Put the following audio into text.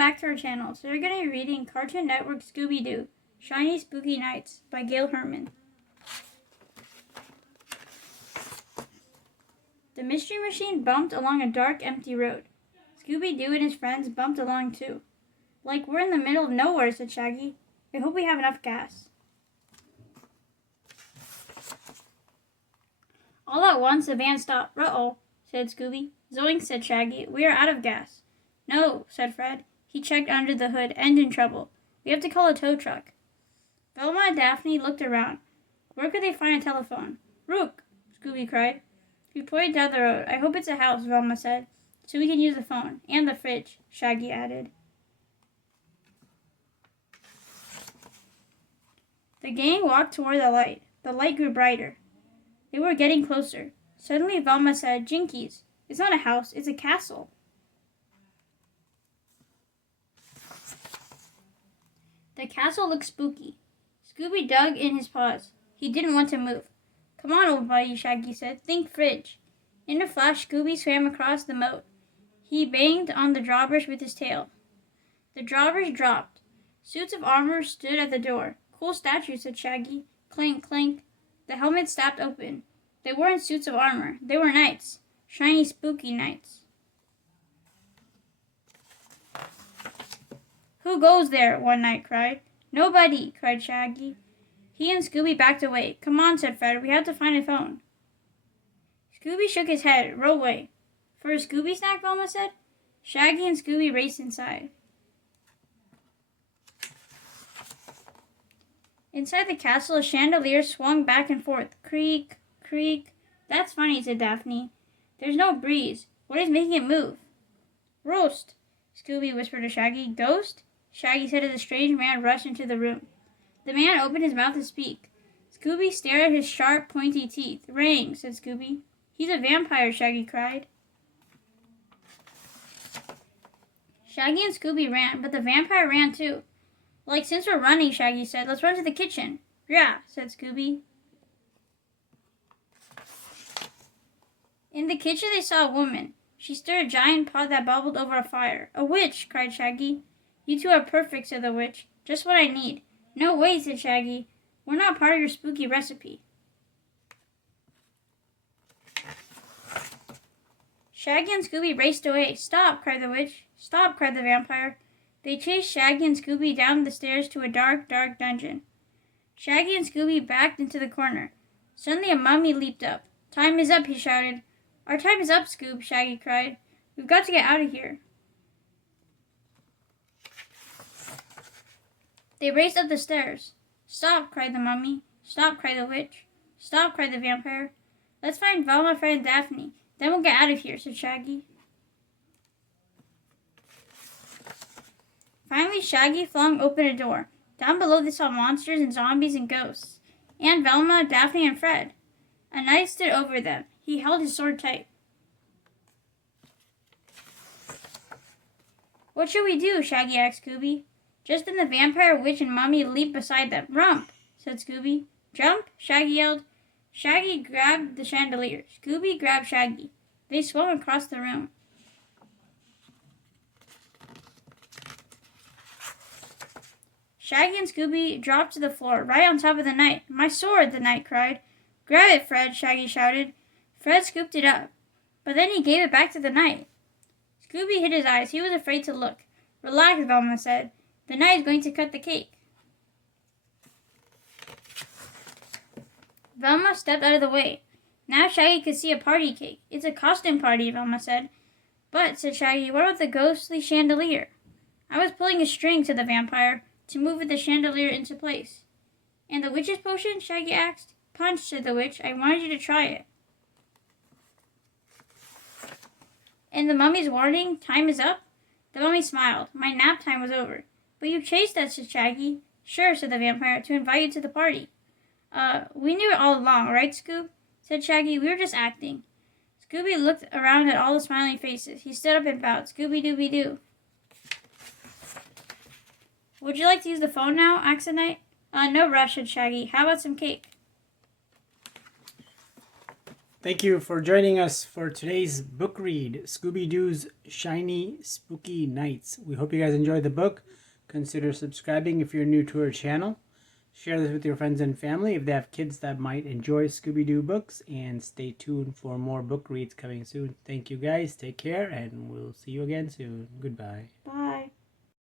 back to our channel. So we're going to be reading Cartoon Network Scooby-Doo, Shiny Spooky Nights by Gail Herman. The Mystery Machine bumped along a dark, empty road. Scooby-Doo and his friends bumped along too. Like we're in the middle of nowhere, said Shaggy. I hope we have enough gas. All at once, the van stopped. Uh-oh, said Scooby. Zoink, said Shaggy. We are out of gas. No, said Fred. He checked under the hood. Engine trouble. We have to call a tow truck. Velma and Daphne looked around. Where could they find a telephone? Rook, Scooby cried. He pointed down the road. I hope it's a house, Velma said, so we can use the phone. And the fridge, Shaggy added. The gang walked toward the light. The light grew brighter. They were getting closer. Suddenly Velma said, Jinkies, it's not a house, it's a castle. The castle looked spooky. Scooby dug in his paws. He didn't want to move. Come on, old buddy, Shaggy said. Think fridge. In a flash, Scooby swam across the moat. He banged on the drawbridge with his tail. The drawbridge dropped. Suits of armor stood at the door. Cool statue, said Shaggy. Clink, clink. The helmets snapped open. They weren't suits of armor. They were knights. Shiny, spooky knights. Who goes there? One knight cried. Nobody, cried Shaggy. He and Scooby backed away. Come on, said Fred. We have to find a phone. Scooby shook his head. Roll away. For a Scooby snack, Velma said. Shaggy and Scooby raced inside. Inside the castle, a chandelier swung back and forth. Creak, creak. That's funny, said Daphne. There's no breeze. What is making it move? Roast, Scooby whispered to Shaggy. Ghost? Shaggy said as a strange man rushed into the room. The man opened his mouth to speak. Scooby stared at his sharp, pointy teeth. Rang, said Scooby. He's a vampire, Shaggy cried. Shaggy and Scooby ran, but the vampire ran too. Like, since we're running, Shaggy said, let's run to the kitchen. Yeah, said Scooby. In the kitchen, they saw a woman. She stirred a giant pot that bubbled over a fire. A witch, cried Shaggy. You two are perfect, said the witch. Just what I need. No way, said Shaggy. We're not part of your spooky recipe. Shaggy and Scooby raced away. Stop, cried the witch. Stop, cried the vampire. They chased Shaggy and Scooby down the stairs to a dark, dark dungeon. Shaggy and Scooby backed into the corner. Suddenly a mummy leaped up. Time is up, he shouted. Our time is up, Scoob, Shaggy cried. We've got to get out of here. They raced up the stairs. Stop, cried the mummy. Stop, cried the witch. Stop, cried the vampire. Let's find Velma, Fred, and Daphne. Then we'll get out of here, said Shaggy. Finally, Shaggy flung open a door. Down below they saw monsters and zombies and ghosts. And Velma, Daphne, and Fred. A knight stood over them. He held his sword tight. What should we do? Shaggy asked Scooby. Just then the vampire, witch, and mummy leaped beside them. Rump, said Scooby. Jump, Shaggy yelled. Shaggy grabbed the chandelier. Scooby grabbed Shaggy. They swung across the room. Shaggy and Scooby dropped to the floor, right on top of the knight. My sword, the knight cried. Grab it, Fred, Shaggy shouted. Fred scooped it up, but then he gave it back to the knight. Scooby hid his eyes. He was afraid to look. Relax, Velma said. The knight is going to cut the cake. Velma stepped out of the way. Now Shaggy could see a party cake. It's a costume party, Velma said. But, said Shaggy, what about the ghostly chandelier? I was pulling a string, said the vampire, to move the chandelier into place. And the witch's potion? Shaggy asked. Punch, said the witch. I wanted you to try it. And the mummy's warning, time is up? The mummy smiled. My nap time was over. But you chased us, said Shaggy. Sure, said the vampire, to invite you to the party. We knew it all along, right, Scoob? Said Shaggy. We were just acting. Scooby looked around at all the smiling faces. He stood up and bowed. Scooby-Dooby-Doo. Would you like to use the phone now? Asked the knight. No rush, said Shaggy. How about some cake? Thank you for joining us for today's book read, Scooby-Doo's Shiny Spooky Nights. We hope you guys enjoyed the book. Consider subscribing if you're new to our channel. Share this with your friends and family if they have kids that might enjoy Scooby-Doo books. And stay tuned for more book reads coming soon. Thank you guys. Take care and we'll see you again soon. Goodbye. Bye.